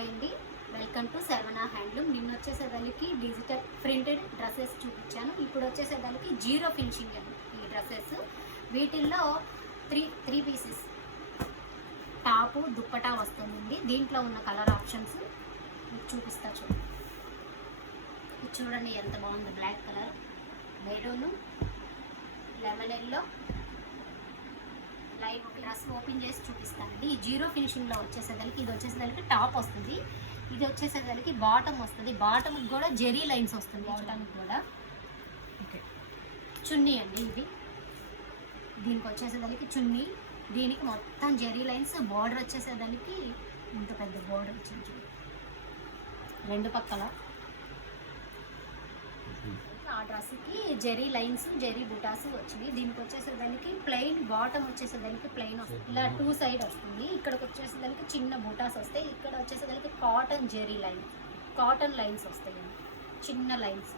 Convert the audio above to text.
Hi అండి, welcome to Saravana handloom. నిన్న వచ్చేసేదానికి digital printed dresses చూపించాను. ఇప్పుడు వచ్చేసేదానికి జీరో ఫినిషింగ్ అండి ఈ డ్రెస్సెస్. వీటిల్లో త్రీ పీసెస్ టాపు దుప్పటా వస్తుంది. దీంట్లో ఉన్న కలర్ ఆప్షన్స్ మీకు చూపిస్తా చూడండి. ఇది చూడండి ఎంత బాగుంది, black colour, maroon, lemon yellow. Live dress open చేసి చూపిస్తానండి. ఈ జీరో ఫినిషింగ్లో వచ్చేసేదానికి ఇది వచ్చేసేదానికి టాప్ వస్తుంది, ఇది వచ్చేసేదానికి బాటమ్ వస్తుంది. బాటమ్కి కూడా జెరీ లైన్స్ వస్తుంది, బాటమ్కి కూడా. చున్నీ అండి ఇది, దీనికి వచ్చేసేదానికి చున్నీ, దీనికి మొత్తం జెరీ లైన్స్. బార్డర్ వచ్చేసేదానికి ఇంత పెద్ద బార్డర్ వచ్చింది రెండు పక్కల. ఆ డ్రెస్కి జెరీ లైన్స్, జెరీ బుటాస్ వచ్చినాయి. దీనికి వచ్చేసేదానికి ప్లెయిన్ బాటమ్ వచ్చేసేదానికి ప్లెయిన్ వస్తుంది, ఇలా టూ సైడ్ వస్తుంది. ఇక్కడికి వచ్చేసేదానికి చిన్న బుటాస్ వస్తాయి. ఇక్కడ వచ్చేసేదానికి cotton zari lines, cotton lines వస్తాయి, చిన్న లైన్స్.